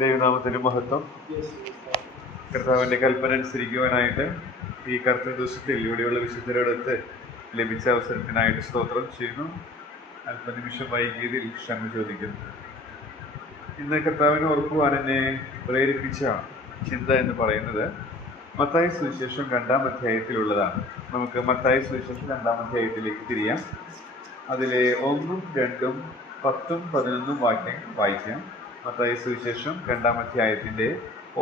ദൈവനാമത്തിന് മഹത്വം. കർത്താവിൻ്റെ കൽപ്പന അനുസരിക്കുവാനായിട്ട് ഈ കർത്തൃ ദിവസത്തിൽ ഇവിടെയുള്ള വിശുദ്ധരോടൊത്ത് ലഭിച്ച അവസരത്തിനായിട്ട് സ്തോത്രം ചെയ്യുന്നു. അല്പനിമിഷം വൈകിയതിൽ ക്ഷമ ചോദിക്കുന്നു. ഇന്ന് കർത്താവിനെ ഓർക്കുവാൻ എന്നെ പ്രേരിപ്പിച്ച ചിന്ത എന്ന് പറയുന്നത് മത്തായി സുവിശേഷം 2-ാം അധ്യായത്തിലുള്ളതാണ്. നമുക്ക് മത്തായി സുവിശേഷം 2-ാം അധ്യായത്തിലേക്ക് തിരിയാം. അതിലെ 1, 2, 10, 11 വാക്യം വായിക്കാം. മത്തായി സുവിശേഷം 2-ാം അധ്യായത്തിൻ്റെ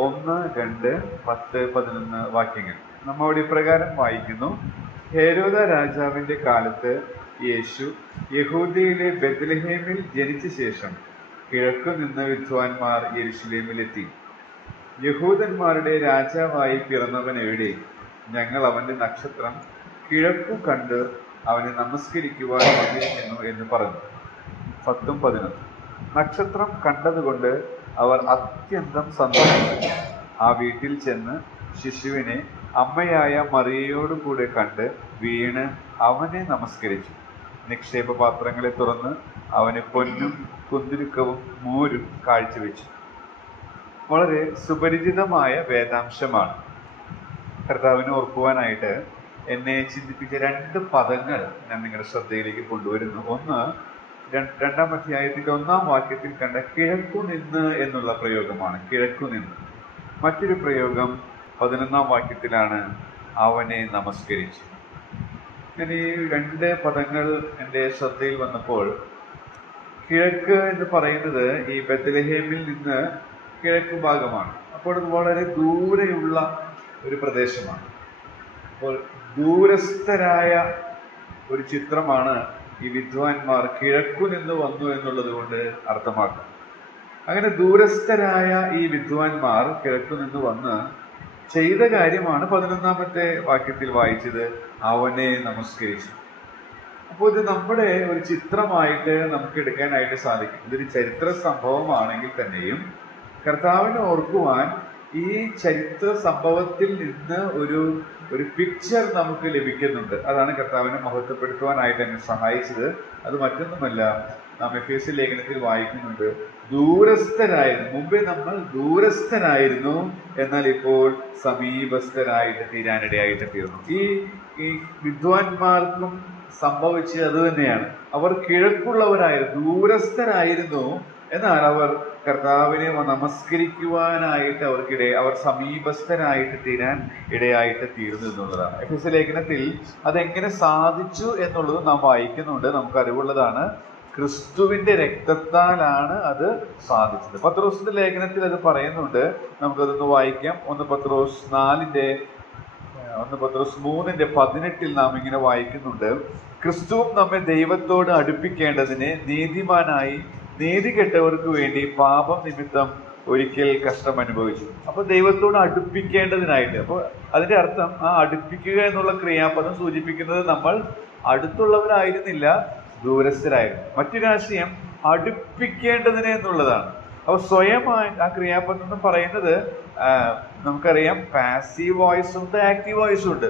1, 2, 10, 11 വാക്യങ്ങൾ നമ്മോട് ഇപ്രകാരം വായിക്കുന്നു. ഹേരോദ രാജാവിൻ്റെ കാലത്ത് യേശു യഹൂദയിലെ ബെത്ലഹേമിൽ ജനിച്ച ശേഷം കിഴക്കു നിന്ന് വിദ്വാൻമാർ യെരുശലേമിലെത്തി. യഹൂദന്മാരുടെ രാജാവായി പിറന്നവൻ എവിടെ? ഞങ്ങൾ അവൻ്റെ നക്ഷത്രം കിഴക്കു കണ്ട് അവനെ നമസ്കരിക്കുവാൻ വന്നിരിക്കുന്നു എന്ന് പറഞ്ഞു. 10, 11 നക്ഷത്രം കണ്ടതുകൊണ്ട് അവർ അത്യന്തം സന്തോഷിച്ചു. ആ വീട്ടിൽ ചെന്ന് ശിശുവിനെ അമ്മയായ മറിയയോടുകൂടെ കണ്ട് വീണ് അവനെ നമസ്കരിച്ചു. നിക്ഷേപ പാത്രങ്ങളെ തുറന്ന് അവന് പൊന്നും കുന്തിരുക്കവും മോരും കാഴ്ചവെച്ചു. വളരെ സുപരിചിതമായ വേദാംശമാണ്. കർത്താവിനെ ഓർക്കുവാനായിട്ട് എന്നെ ചിന്തിപ്പിച്ച 2 പദങ്ങൾ ഞാൻ നിങ്ങളുടെ ശ്രദ്ധയിലേക്ക് കൊണ്ടുവരുന്നു. ഒന്ന്, 2-ാം അധ്യായത്തിൻ്റെ 1-ാം വാക്യത്തിൽ കണ്ട കിഴക്കു നിന്ന് എന്നുള്ള പ്രയോഗമാണ്. കിഴക്കു നിന്ന്. മറ്റൊരു പ്രയോഗം 11-ാം വാക്യത്തിലാണ്, അവനെ നമസ്കരിച്ചു. ഞാൻ ഈ 2 പദങ്ങൾ എൻ്റെ ശ്രദ്ധയിൽ വന്നപ്പോൾ, കിഴക്ക് എന്ന് പറയുന്നത് ഈ ബെത്ലഹേമിൽ നിന്ന് കിഴക്ക് ഭാഗമാണ്. അപ്പോൾ അത് വളരെ ദൂരെയുള്ള ഒരു പ്രദേശമാണ്. അപ്പോൾ ദൂരസ്ഥരായ ഒരു ചിത്രമാണ് ഈ വിദ്വാൻമാർ കിഴക്കു നിന്ന് വന്നു എന്നുള്ളത് കൊണ്ട് അർത്ഥമാക്കും. അങ്ങനെ ദൂരസ്ഥരായ ഈ വിദ്വാൻമാർ കിഴക്കു നിന്ന് വന്ന് ചെയ്ത കാര്യമാണ് 11-ാമത്തെ വാക്യത്തിൽ വായിച്ചത്, അവനെ നമസ്കരിച്ചു. അപ്പോൾ ഇത് നമ്മുടെ ഒരു ചിത്രമായിട്ട് നമുക്ക് എടുക്കാനായിട്ട് സാധിക്കും. ഇതൊരു ചരിത്ര സംഭവമാണെങ്കിൽ തന്നെയും കർത്താവിനെ ഓർക്കുവാൻ ഈ ചരിത്ര സംഭവത്തിൽ നിന്ന് ഒരു പിക്ചർ നമുക്ക് ലഭിക്കുന്നുണ്ട്. അതാണ് കർത്താവിനെ മഹത്വപ്പെടുത്തുവാനായിട്ട് എന്നെ സഹായിച്ചത്. അത് മറ്റൊന്നുമല്ല, നാം എഫേസ്യ ലേഖനത്തിൽ വായിക്കുന്നുണ്ട്, ദൂരസ്ഥരായിരുന്നു. മുമ്പേ നമ്മൾ ദൂരസ്ഥരായിരുന്നു, എന്നാൽ ഇപ്പോൾ സമീപസ്ഥരായിട്ട് തീരാനിടയായിട്ട് തീർന്നു. ഈ വിദ്വാൻമാർക്കും സംഭവിച്ചത് അത് തന്നെയാണ്. അവർ കിഴക്കുള്ളവരായിരുന്നു, ദൂരസ്ഥരായിരുന്നു, എന്നാൽ അവർ കർത്താവിനെ നമസ്കരിക്കുവാനായിട്ട് അവർ സമീപസ്ഥരായിട്ട് തീരാൻ ഇടയായിട്ട് തീർന്നു എന്നുള്ളതാണ്. എഫേസ്യ ലേഖനത്തിൽ അതെങ്ങനെ സാധിച്ചു എന്നുള്ളത് നാം വായിക്കുന്നുണ്ട്. നമുക്ക് അറിവുള്ളതാണ്, ക്രിസ്തുവിന്റെ രക്തത്താലാണ് അത് സാധിച്ചത്. പത്രോസിന്റെ ലേഖനത്തിൽ അത് പറയുന്നുണ്ട്. നമുക്കതൊന്ന് വായിക്കാം. 1 പത്രോസ് 3:18 നാം ഇങ്ങനെ വായിക്കുന്നുണ്ട്, ക്രിസ്തുവും നമ്മെ ദൈവത്തോട് അടുപ്പിക്കേണ്ടതിന് നീതിമാനായി നീതി കെട്ടവർക്ക് വേണ്ടി പാപം നിമിത്തം ഒരിക്കൽ കഷ്ടം അനുഭവിച്ചു. അപ്പോൾ ദൈവത്തോട് അടുപ്പിക്കേണ്ടതിനായിട്ട്. അപ്പോൾ അതിന്റെ അർത്ഥം, ആ അടുപ്പിക്കുക എന്നുള്ള ക്രിയാപദം സൂചിപ്പിക്കുന്നത് നമ്മൾ അടുത്തുള്ളവരായിരുന്നില്ല, ദൂരസ്ഥരായിരുന്നു. മറ്റൊരാശയം അടുപ്പിക്കേണ്ടതിന് എന്നുള്ളതാണ്. അപ്പോൾ സ്വയമായി ആ ക്രിയാപദം എന്ന് പറയുന്നത് നമുക്കറിയാം, പാസീവ് വോയിസും ഉണ്ട്, ആക്റ്റീവ് വോയിസും ഉണ്ട്.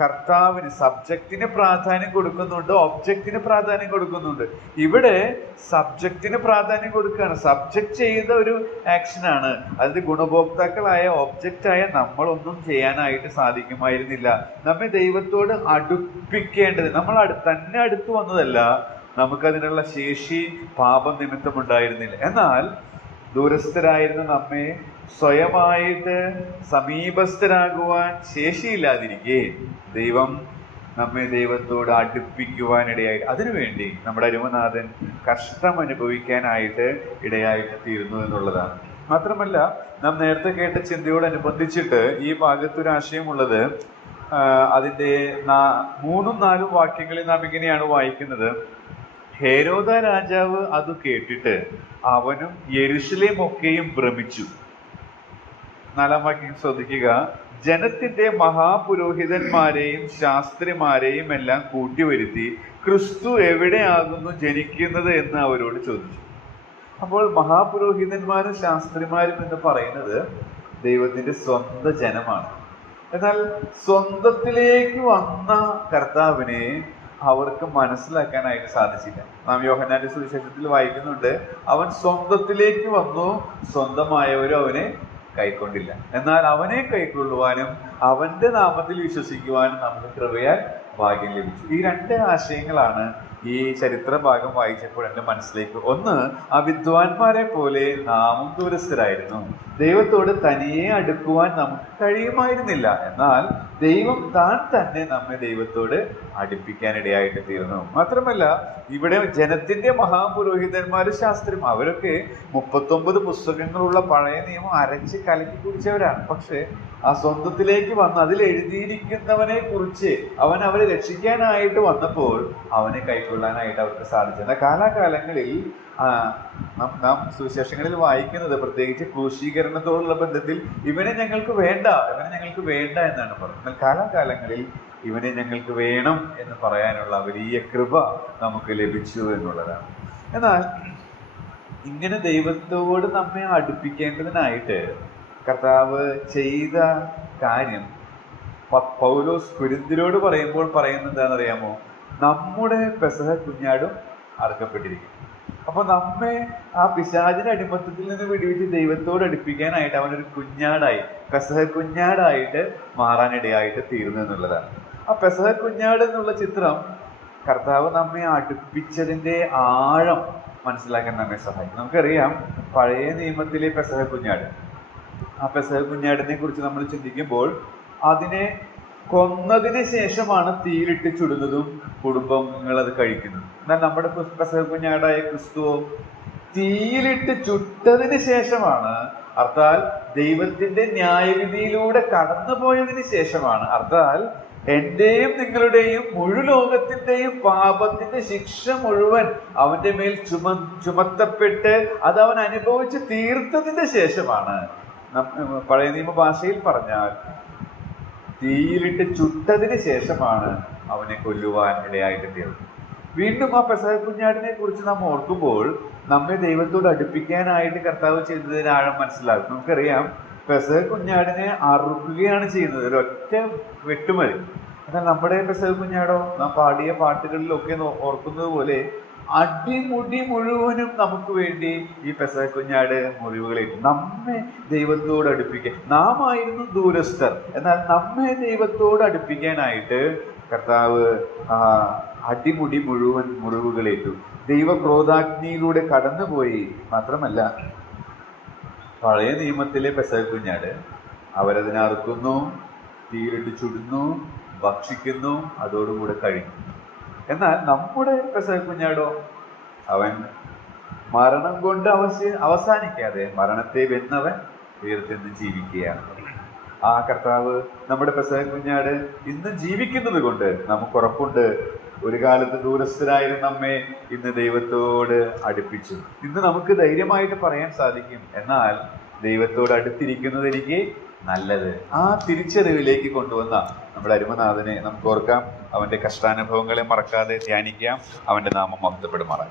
കർത്താവിന് സബ്ജക്റ്റിന് പ്രാധാന്യം കൊടുക്കുന്നുണ്ട്, ഒബ്ജക്റ്റിന് പ്രാധാന്യം കൊടുക്കുന്നുണ്ട്. ഇവിടെ സബ്ജക്റ്റിന് പ്രാധാന്യം കൊടുക്കുകയാണ്. സബ്ജക്റ്റ് ചെയ്ത ഒരു ആക്ഷനാണ്. അതിന്റെ ഗുണഭോക്താക്കളായ ഒബ്ജക്റ്റായ നമ്മളൊന്നും ചെയ്യാനായിട്ട് സാധിക്കുമായിരുന്നില്ല. നമ്മെ ദൈവത്തോട് അടുപ്പിക്കേണ്ടത്, നമ്മൾ തന്നെ അടുത്ത് വന്നതല്ല, നമുക്കതിനുള്ള ശേഷി പാപം നിമിത്തം ഉണ്ടായിരുന്നില്ല. എന്നാൽ ദൂരസ്ഥരായിരുന്ന നമ്മെ സ്വയമായിട്ട് സമീപസ്ഥരാകുവാൻ ശേഷിയില്ലാതിരിക്കെ ദൈവം നമ്മെ ദൈവത്തോട് അടുപ്പിക്കുവാനിടയായി, അതിനുവേണ്ടി നമ്മുടെ അരുമനാഥൻ കഷ്ടം അനുഭവിക്കാനായിട്ട് ഇടയായിട്ട് തീർന്നു എന്നുള്ളതാണ്. മാത്രമല്ല, നാം നേരത്തെ കേട്ട ചിന്തയോടനുബന്ധിച്ചിട്ട് ഈ ഭാഗത്തൊരു ആശയമുള്ളത്, അതിൻ്റെ 3, 4 വാക്യങ്ങളിൽ നാം ഇങ്ങനെയാണ് വായിക്കുന്നത്, ഹേരോദ രാജാവ് അത് കേട്ടിട്ട് അവനും യെരുശലേം ഒക്കെയും ഭ്രമിച്ചു. 4-ാം വാക്യം ശ്രദ്ധിക്കുക, ജനത്തിന്റെ മഹാപുരോഹിതന്മാരെയും ശാസ്ത്രിമാരെയും എല്ലാം കൂട്ടിവരുത്തി ക്രിസ്തു എവിടെയാകുന്നു ജനിക്കുന്നത് എന്ന് അവരോട് ചോദിച്ചു. അപ്പോൾ മഹാപുരോഹിതന്മാരും ശാസ്ത്രിമാരും എന്ന് പറയുന്നത് ദൈവത്തിന്റെ സ്വന്തം ജനമാണ്. എന്നാൽ സ്വന്തത്തിലേക്ക് വന്ന കർത്താവിനെ അവർക്ക് മനസ്സിലാക്കാനായിട്ട് സാധിച്ചില്ല. നാം യോഹന്നാന്റെ സുവിശേഷത്തിൽ വായിക്കുന്നുണ്ട്, അവൻ സ്വന്തത്തിലേക്ക് വന്നു, സ്വന്തമായവരും അവനെ കൈക്കൊണ്ടില്ല. എന്നാൽ അവനെ കൈക്കൊള്ളുവാനും അവന്റെ നാമത്തിൽ വിശ്വസിക്കുവാനും നമുക്ക് കൃപയാൽ ഭാഗ്യം ലഭിച്ചു. ഈ രണ്ട് ആശയങ്ങളാണ് ഈ ചരിത്ര ഭാഗം വായിച്ചപ്പോൾ എൻ്റെ മനസ്സിലേക്ക്. ഒന്ന്, ആ വിദ്വാൻമാരെ പോലെ നാമും ദൂരസ്ഥരായിരുന്നു. ദൈവത്തോട് തനിയെ അടുക്കുവാൻ നമുക്ക് കഴിയുമായിരുന്നില്ല. എന്നാൽ ദൈവം താൻ തന്നെ നമ്മെ ദൈവത്തോട് അടുപ്പിക്കാനിടയായിട്ട് തീർന്നു. മാത്രമല്ല, ഇവിടെ ജനത്തിന്റെ മഹാപുരോഹിതന്മാര്, ശാസ്ത്രം, അവരൊക്കെ 39 പുസ്തകങ്ങളുള്ള പഴയ നിയമം അരച്ച് കലക്കി കുടിച്ചവരാണ്. പക്ഷെ ആ സ്വന്തത്തിലേക്ക് വന്ന് അതിൽ എഴുതിയിരിക്കുന്നവനെ കുറിച്ച് അവൻ അവരെ രക്ഷിക്കാനായിട്ട് വന്നപ്പോൾ അവനെ കൈക്കൊള്ളാനായിട്ട് അവർക്ക് സാധിച്ചു. എന്നാൽ കാലാകാലങ്ങളിൽ നാം സുവിശേഷങ്ങളിൽ വായിക്കുന്നത്, പ്രത്യേകിച്ച് ക്രൂശീകരണത്തോടുള്ള ബന്ധത്തിൽ ഇവനെ ഞങ്ങൾക്ക് വേണ്ട എന്നാണ് പറയുന്നത്. എന്നാൽ കാലാകാലങ്ങളിൽ ഇവനെ ഞങ്ങൾക്ക് വേണം എന്ന് പറയാനുള്ള വലിയ കൃപ നമുക്ക് ലഭിച്ചു എന്നുള്ളതാണ്. എന്നാൽ ഇങ്ങനെ ദൈവത്തോട് നമ്മെ അടുപ്പിക്കേണ്ടതിനായിട്ട് കർത്താവ് ചെയ്ത കാര്യം പൗലോസ് കൊരിന്ത്യരോട് പറയുമ്പോൾ പറയുന്നത് എന്താണെന്നറിയാമോ? നമ്മുടെ പെസഹ കുഞ്ഞാടും അറുക്കപ്പെട്ടിരിക്കും. അപ്പൊ നമ്മെ ആ പിശാചിന്റെ അടിമത്തത്തിൽ നിന്ന് വിടുവിച്ച് ദൈവത്തോട് അടുപ്പിക്കാനായിട്ട് അവനൊരു കുഞ്ഞാടായി, പെസഹ കുഞ്ഞാടായിട്ട് മാറാനിടയായിട്ട് തീർന്നു എന്നുള്ളതാണ്. ആ പെസഹ കുഞ്ഞാട് എന്നുള്ള ചിത്രം കർത്താവ് നമ്മെ അടുപ്പിച്ചതിന്റെ ആഴം മനസ്സിലാക്കാൻ നമ്മെ സഹായിക്കും. നമുക്കറിയാം, പഴയ നിയമത്തിലെ പെസഹ കുഞ്ഞാട്, ആ പെസഹ കുഞ്ഞാടിനെ കുറിച്ച് നമ്മൾ ചിന്തിക്കുമ്പോൾ അതിനെ കൊന്നതിന് ശേഷമാണ് തീയിലിട്ട് ചുടുന്നതും കുടുംബങ്ങൾ അത് കഴിക്കുന്നതും. എന്നാൽ നമ്മുടെ പെസഹ കുഞ്ഞാടായ ക്രിസ്തുവോ തീയിലിട്ട് ചുട്ടതിന് ശേഷമാണ്, അർത്ഥാൽ ദൈവത്തിന്റെ ന്യായവിധിയിലൂടെ കടന്നുപോയതിന് ശേഷമാണ്, അർത്ഥാൽ എന്റെയും നിങ്ങളുടെയും മുഴുലോകത്തിന്റെയും പാപത്തിന്റെ ശിക്ഷ മുഴുവൻ അവന്റെ മേൽ ചുമത്തപ്പെട്ട് അത് അവൻ അനുഭവിച്ച് തീർത്തതിന്റെ ശേഷമാണ്, പഴയ നിയമ ഭാഷയിൽ പറഞ്ഞാൽ തീയിലിട്ട് ചുട്ടതിന് ശേഷമാണ് അവനെ കൊല്ലുവാൻ ഇടയായിട്ട് തീർന്നത്. വീണ്ടും ആ പെസഹ കുഞ്ഞാടിനെ കുറിച്ച് നാം ഓർക്കുമ്പോൾ നമ്മെ ദൈവത്തോട് അടുപ്പിക്കാനായിട്ട് കർത്താവ് ചെയ്തതിന് ആഴം മനസ്സിലാകും. നമുക്കറിയാം, പെസഹ കുഞ്ഞാടിനെ അറുക്കുകയാണ് ചെയ്യുന്നത്, ഒരൊറ്റ വെട്ടുമതി. എന്നാൽ നമ്മുടെ പെസഹ കുഞ്ഞാടോ, നാം പാടിയ പാട്ടുകളിലൊക്കെ ഓർക്കുന്നത് പോലെ അടിമുടി മുഴുവനും നമുക്ക് വേണ്ടി ഈ പെസഹ കുഞ്ഞാട് മുറിവുകളേറ്റു. നമ്മെ ദൈവത്തോട് അടുപ്പിക്കാൻ, നാം ആയിരുന്നു ദൂരസ്ഥർ, എന്നാൽ നമ്മെ ദൈവത്തോട് അടുപ്പിക്കാനായിട്ട് കർത്താവ് അടിമുടി മുഴുവൻ മുറിവുകളേറ്റു. ദൈവക്രോധാഗ്നിയിലൂടെ കടന്നുപോയി. മാത്രമല്ല, പഴയ നിയമത്തിലെ പെസഹ കുഞ്ഞാട് അവരതിനെ അറുക്കുന്നു, തീയിലിട്ട് ചുടുന്നു, ഭക്ഷിക്കുന്നു, അതോടുകൂടെ കഴിക്കും. എന്നാൽ നമ്മുടെ പെസഹ കുഞ്ഞാടോ, അവൻ മരണം കൊണ്ട് അവസാനിക്കാതെ മരണത്തെ വെന്നവൻ ഉയർത്തെന്ന് ജീവിക്കുകയാണ്. ആ കർത്താവ് നമ്മുടെ പെസഹ കുഞ്ഞാട് ഇന്ന് ജീവിക്കുന്നത് കൊണ്ട് നമുക്ക് ഉറപ്പുണ്ട്, ഒരു കാലത്ത് ദൂരസ്ഥരായിരുന്ന നമ്മെ ഇന്ന് ദൈവത്തോട് അടുപ്പിച്ചു. ഇന്ന് നമുക്ക് ധൈര്യമായിട്ട് പറയാൻ സാധിക്കും, എന്നാൽ ദൈവത്തോട് അടുത്തിരിക്കുന്നത് എനിക്ക് നല്ലത്. ആ തിരിച്ചറിവിലേക്ക് കൊണ്ടുവന്ന നമ്മുടെ അരുമനാഥനെ നമുക്ക് ഓർക്കാം. അവന്റെ കഷ്ടാനുഭവങ്ങളെ മറക്കാതെ ധ്യാനിക്കാം. അവന്റെ നാമം മഹത്വപ്പെടുമാറാം.